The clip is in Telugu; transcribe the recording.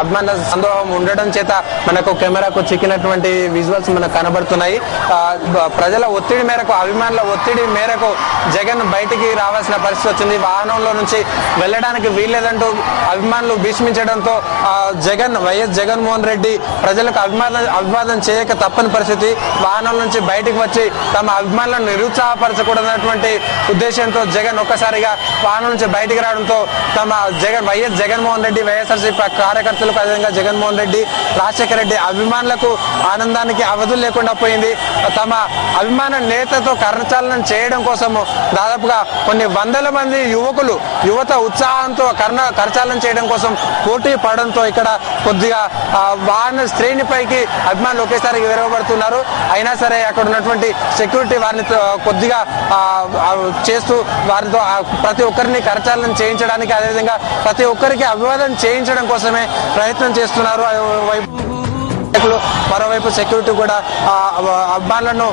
అభిమాన సందోహం ఉండడం చేత మనకు కెమెరాకు చిక్కినటువంటి విజువల్స్ మనకు కనబడుతున్నాయి. ప్రజల ఒత్తిడి మేరకు, అభిమానుల ఒత్తిడి మేరకు జగన్ బయటికి రావాల్సిన పరిస్థితి వచ్చింది. వాహనంలో నుంచి వెళ్లడానికి వీల్లేదంటూ అభిమానులు భీష్మించడంతో వైఎస్ జగన్మోహన్ రెడ్డి ప్రజలకు అభివాదం చేయక తప్పని పరిస్థితి. వాహనం నుంచి బయటకు వచ్చి తమ అభిమానులను నిరుత్సాహపరచకూడదన్నటువంటి ఉద్దేశంతో జగన్ ఒక్కసారిగా వాహనం నుంచి బయటికి రావడంతో తమ వైఎస్ జగన్మోహన్ రెడ్డి, వైఎస్ఆర్సీపీ కార్యకర్తలకు, అదేవిధంగా జగన్మోహన్ రెడ్డి, రాజశేఖర రెడ్డి అభిమానులకు ఆనందానికి అవధులు లేకుండా పోయింది. తమ అభిమాన నేతతో కరచాలనం చేయడం కోసము దాదాపుగా కొన్ని వందల మంది యువత ఉత్సాహంతో కరచాలనం చేయడం కోసం పోటీ పడడంతో ఇక్కడ కొద్దిగా వాహన శ్రేణిపైకి అభిమానులు ఒకేసారి విరవబడుతున్నారు. అయినా సరే అక్కడ ఉన్నటువంటి సెక్యూరిటీ వారిని కొద్దిగా చేస్తూ వారితో ప్రతి ఒక్కరిని కరచాలనం చేయించడానికి, అదేవిధంగా ప్రతి ఒక్కరికి అభివాదం చేయించడం కోసమే ప్రయత్నం చేస్తున్నారు. మరోవైపు సెక్యూరిటీ కూడా అభిమానులను